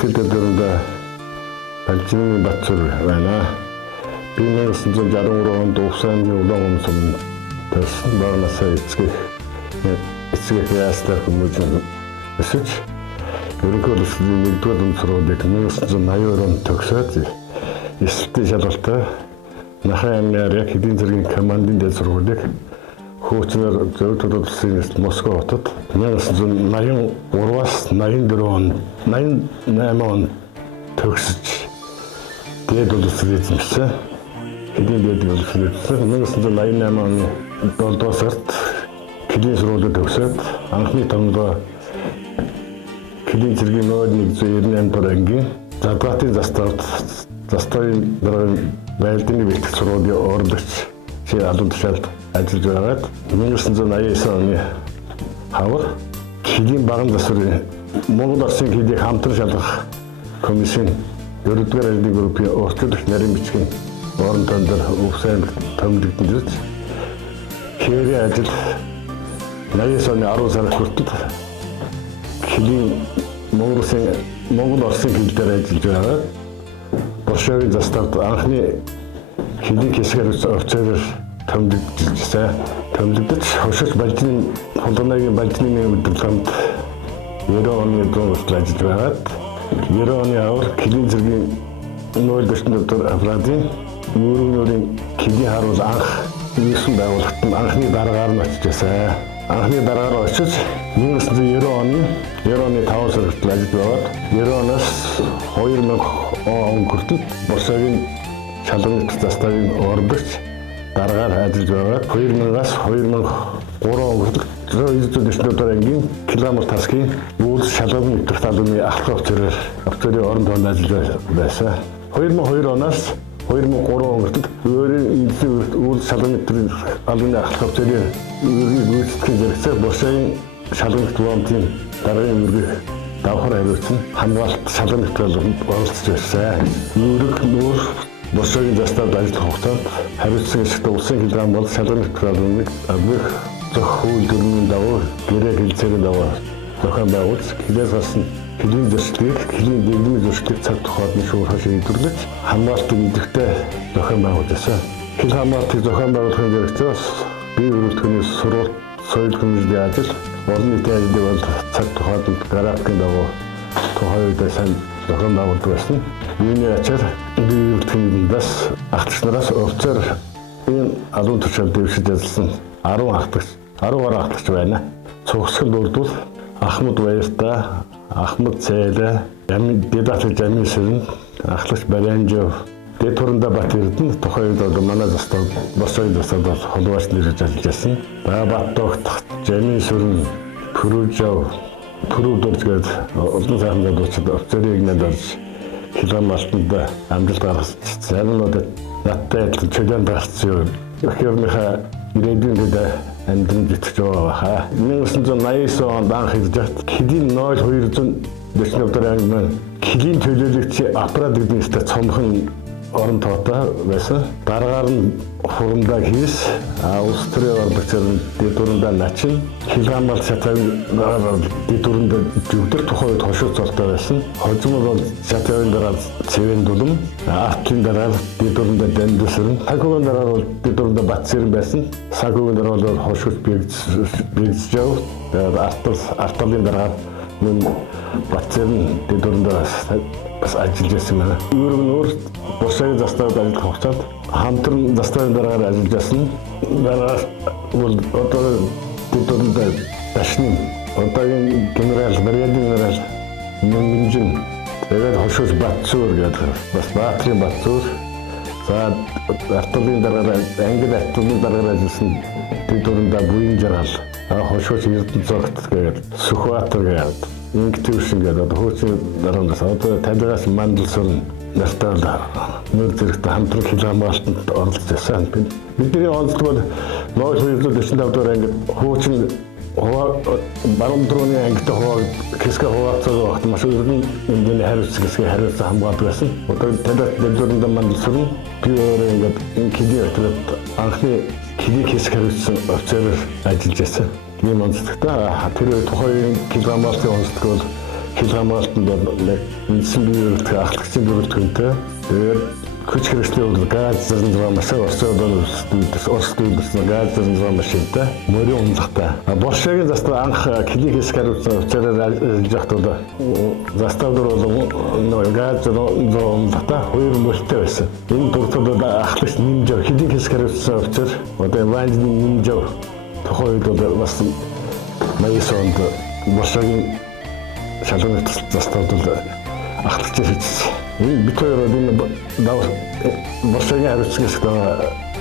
Сэтгэл дэвтэрээр Балжины Батцур байна. Би 1963 онд Увсааны улаан өмсөм төрсөн Барнасаа эцэг яаслаар хүмүүжин өсөж ерөнхий улсын 1-р дунд сургуулийг 1982 онд төгсөөд эсвэлтийн шалгалтаа Нахай аймгийн яг хэдийн зэргийн командын дэд сургуулийг хуучлаар зөвхөн улсын Москва хотод 1983-аас 88 он төгсөж дээд улсын эзэмшсэн. Хэдийн дээд улсын эзэмшсэн 1988 оны 7-р сард Килийн сургуулийг төгсөөд анхны томдоо Килийн зэргийн 0198 дугаар ангийн Задгаатын заставын дараагийн байлданы бэлтгэл сургуулийн урлагч албан тушаалд ажиллаж байгаад 1989 оны хавар Килийн баган засварын Монгол Улсын Килийг хамтран шалгах комиссийн 4-р айлын группийн урьдчилан нарийн бичгийн орон тойрон Увсайн томилогдсон гэж хээрийн ажил 89 оны 10 сарын хүртэл Килийн Монгол Улсын Кил дээр ажиллаж байгаа. Боршогийн заставд анхны Килийн хэсгээр офицерээр томилогдож хошигч Балжины Хулганагийн Балжины удирдлаганд 90 оны дуустал ажиллаж байгаад 90 оны авар Килийн зэргийн Нобель дэвтэр аппаратын өөрийн Килийн харуул анх ирсэн байгууллагт анхны дараагаар нь очиж байсан. Анхны дараагаар очиж 1990 оны 5 сар хүртэл ажиллаж байгаад 90 оноос 2000 он хүртэл Боршогийн шалганы заставын урлагч дараагаар ажиллаж байгаад 2000-аас 2003 он хүртэл Зөөлөдөл ангийн Киламуртаскийн уулс шалганы нэвтрэх албаны ахлах офицерын орон тоонд ажиллаж байсан. 2002 оноос 2003 он хүртэл өөрийн уулс шалганы нэвтрэх албаны ахлах офицерын үүргийг гүйцэтгэх зэрэгцээ Боршогийн шалганы дипломтын дараагийн үүргийг давхар хариуцсан хамгаалалт шалганы нэвтрэлд оролцож байсан. Үүрэг нүүр Боршогийн заставд ажиллах хугацаанд хариуцсан эсрэг улсын хилгаан бол шалганы нэвтрэлийг авах зөвхөн дөрмийн давуу гэрээ хэлцээрийн давуу зохион байгуулж Килээс гарсан Килийн зөрчлийг Килийн дэглэмийн зөрчлийг цаг тухайд шуурхай шийдвэрлэж хамгаалтын идэвхтэй зохион байгуулжсэн. Кил хамгаалтыг зохион байгуулахын зэрэгцээ бие бүрэлдэхүүний сургалт соёл хүмүүжлийн ажил олон нийтийн ажлыг бол цаг тухайд графикын давуу тухайн үедээ сайн зохион байгуулдаг байсан. Үүний ачаар бие бүрэлдэхүүнээс агтч нараас офицерын албан тушаал дэвшиж ажилласан 10 гаруй агтч байна. Цугсгал бүрдүүл Ахмад Баяртай, Ахмад Цайлаа, Дэдатал Жамил Сэрэн, Ахлагч Барянжов, Дэд Турандаа Бат Эрдэнэ тухайн үед манай застав Боршогийн заставд холбооч нэрж ажиллаж байсан. Бат Тогт, Жамил Сэрэн, Пүрүжав, Пүрүдөрж гээд олон сайхан залуучууд офицерыг надад хилгаан алтанд амжилт гаргасан. Заримнуудад надтай адилхан чөлөөнд гарсан. Өхөрмийнхаа ирээдүйн амьдрын битгэж байгаа. 1989 онд анх ирж хат Килийн 0240 дугаар анги маань Килийн төлөөлөгч аппарат гэдэг нэртэй цомхон орон тоотой байсан. Дараагаар нь хурамдаа хийс улс төрийн урлагчаар дэд дурандаа начин хилгаамал шатавын дэд дурандаа зөвдөр тухайн үед хошуу цолтой байсан. Хожимол бол шатавын дараа цэвэн дулам, артлын дараа дэд дурандаа дандусрын, хакугийн дараа бол дэд дурандаа Батцэрэн байсан. Сакугийн дараа бол хошууч бигзжав. Арталын дараа мөн Батцэрэн дэд дурандаа бас ажиллаж байсан байна. Өөр Боршогийн заставд ажиллах хугацаанд хамтран заставын дараагаар ажиллаж байсан. Дараа бол одоо дэдүрэндээ дашны одоогийн генерал генерал Мөнгөнжин тэгээд хошууч Батцуур гэдэг бас Баатрин Батцуур за арталын дараагаар англи арталын дараагаар ажилласан дэдүрэндээ буян жаргал хошууч Эрдэнэ зогт гэдэг Сүхбаатар гэдэг Ингтүүшин гэдэг хуучин дараанаас одоо талигаас Мандалсурн нартай нөр зэрэгтэй хамтран хилгаан хамгаалтанд оролцож байсан. Бидний онцлог бол 0245 дугаар анги хуучин баруун дөрөвний ангитай хэсгээ хуваалцах багт маш өргөн энэ хариуцсан хэсгээ хариуцсан хамгаалдаг байсан. Одоо талигаас дэдүрэндээ Мандалсурн би өөрөө ингээд энэ Килийн өдрөд анхны Килийн хэсэг хариуцсан офицерээр ажиллаж байсан. Тийм онцлогтой тэр тухайн хилгаан хамгаалтын онцлог бол хил хамгаалтанд бол яг үндсэн бие бүрэлдэхүүн ахлагчийн бүрэлдэхүүнтэй. Тэгээд хүч хэрэгслийн бол газ зарим машин Орос үйлдвэрлэсэн газ зарим машинтай морин унлагтай. Боршагийн застав анх клиник хэсэг хариуцсан учраас ажиллаж байхдаа застав бол газ зарим унлагтай хоёр мөртэй байсан. Энэ дуртад ахлагч нэмж клиник хэсэг хариуцсан учраас одоо ванжны нэмж тухайн үед бол бас Майсонд боршагийн шалгуур заставд бол ахлагч хийсэн. Энэ бид хоёр энэ боршагийн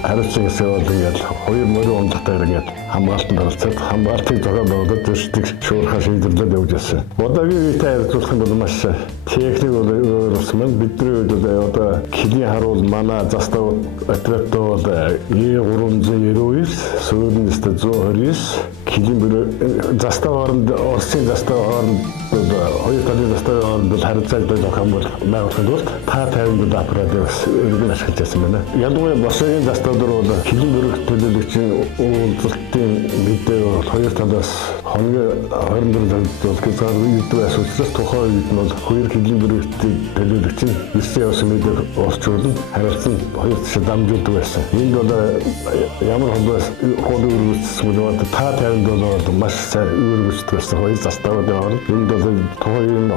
хариуцсан хэсэг бол ингээд хоёр мөрийн унлагтай ингээд хамгаалтанд оролцоод хамгаалтыг зохиолдоод төсөлтийг шуурхаа шийдвэрлээд явж байсан. Одоогийн үетэй харьцуулах юм бол маш техник бол өөрчлөсөн байна. Бидний үед одоо килийн харуул манай застав отрядтай бол Е399, сүүлийн 129 килийн застав хооронд Оросын застав хооронд хоёр талын заставын хооронд харилцааг зохион байгуулахын тулд та 50 аппарат өргөн ашиглаж байсан байна. Ялангуяа боршагийн заставдар бол килийн бөрөх төлөөлөгчийн уулзалтын мэдээ бол хоёр талаас хоногийн 24 цагт бол хязгаар үйдэг байсан учраас тухайн үед нь бол хоёр килийн бөрөхтийг төлөөлөгч нь ирсэн явсан мэдээ орчуулан харилцан хоёр тишээ дамжуулдаг байсан. Энд бол ямар холбоос гол үүргэсэн бол та 50 бол маш сайн үүргэждэг байсан хоёр заставын хооронд. Энд бол тухайн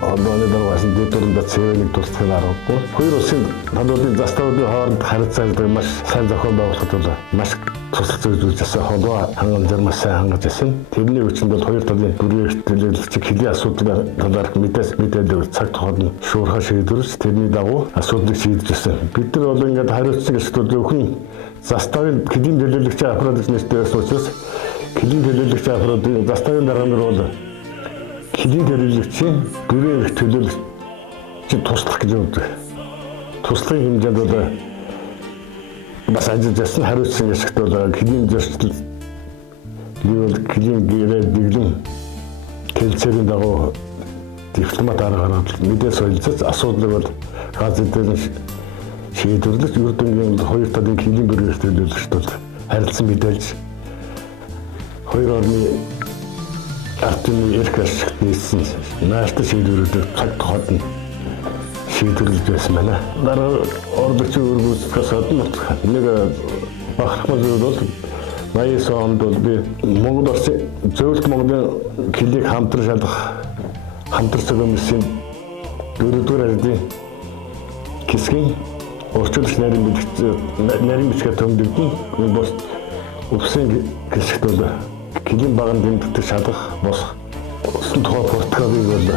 одооны дараагаас дэвтэрнда цэвэрлэг тусдахын аргагүй. Хоёр улсын талуудын заставын хооронд харилцааг маш сайн зохион байгуулахад бол маш тусалж үзүүлсэн холбоо хангамж маш сайн хангаж байсан. Тэрний хүчинд бол хоёр талын бүрийн төлөөлөгч хэлийн асуудлыг талаарх мэдээлэл цаг тухайд шуурхаа шийдвэрлэж тэрний дагуу асуудлыг шийдэж байсан. Бид нар бол ингээд хариуцсан асуудал өхөн заставын хэлийн төлөөлөгч аппарат нэртэй байсан учраас хэлийн төлөөлөгч аппаратын заставын даргаанаар бол хэлийн төлөөлөгчийн бүрийн төлөөлөгч туслах гэж үүдэг. Туслахын хэмжээнд бол бас ажиллаж байсан хариуцсан хэсэгт бол хэлийн зөрчил хэлийн гэрээ дэглэм хэлцээрийн дагуу дипломат аргаар мэдээ солилцож асуудлыг бол газар дээр шийдвэрлэж үрдэнгийн хоёр талын хэлийн бүрийн төлөөлөгчд бол харилцан мэдээлж хоёр орны артын эрх ашигт нийцсэн нааштай шийдвэрлэлд цаг тухайд нь шийдвэрлэж байсан байна. Дараа ордогч өргөжлөхөөс гадна нэг бахархмал зүйл бол 80 онд бол би Монгол Орсын зөвлөлт Монголын клиник хамтран шалгах хамтарсан комиссийн 4-р ардын хэсгийн орчуулагч нарийн бичгээ томдогдсон. Энэ бол өвсөн хэсэгт бол клиник баган дэмждэг шалгах босох усан тухай протоколыг бол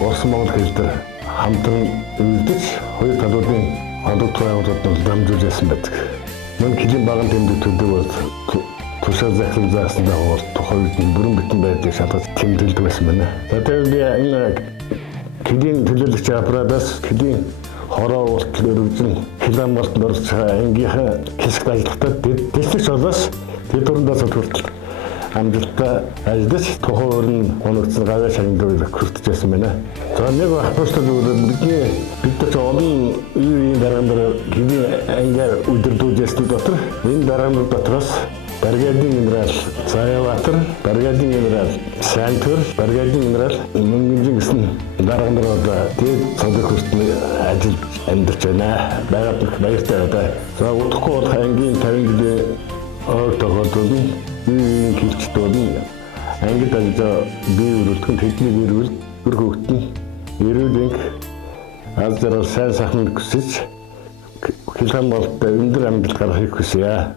Орос Монгол хэл дээр хамтран үйлдэж хоёр талуудын холбогд байгууллагууд дамжуулж байсан байдаг. Мөн клиник баган дэмждэг бол тушаа захирал заасан дагуу тухайн үед бүрэн бүтэн байдлыг шалгаж тэмдэглэдэг байсан байна. Тэгээд би энэ клиник төлөөлөгч аппаратаас клиник хороо уултал өргөжин хил хамгаалтанд орж байгаа ангийнхаа хэсэгт ажиллахдаа дэлгэц болоос тэд дундаас хүртэл амжилттай ажиллаж тухайн өрн оногдсон гавьяа шагналыг хүртэж байсан байна. За нэг апостол бидний бид ч олон үеийн даргаанаар хэдийн ангаар удирдуулжсэн дотор энэ даргаанууд дотроос бригадын генерал Цаяватар, бригадын генерал Сантур, бригадын генерал Мөнгөнжин гэсэн даргаанаар дээд цогцол хүртний ажил амьдарч байна. Байгаад баяртай байна. За удахгүй бол ангийн 50 жилийн ойр тогтоол нь хилчдүүд нь ангид ажиллаж бие бүрэлдэхүүн тэдний гэр хөвгт нь эрүүл энх аз жаргал сайн сайхныг хүсэж хил хамгаалттай өндөр амжилт гаргахыг хүсье.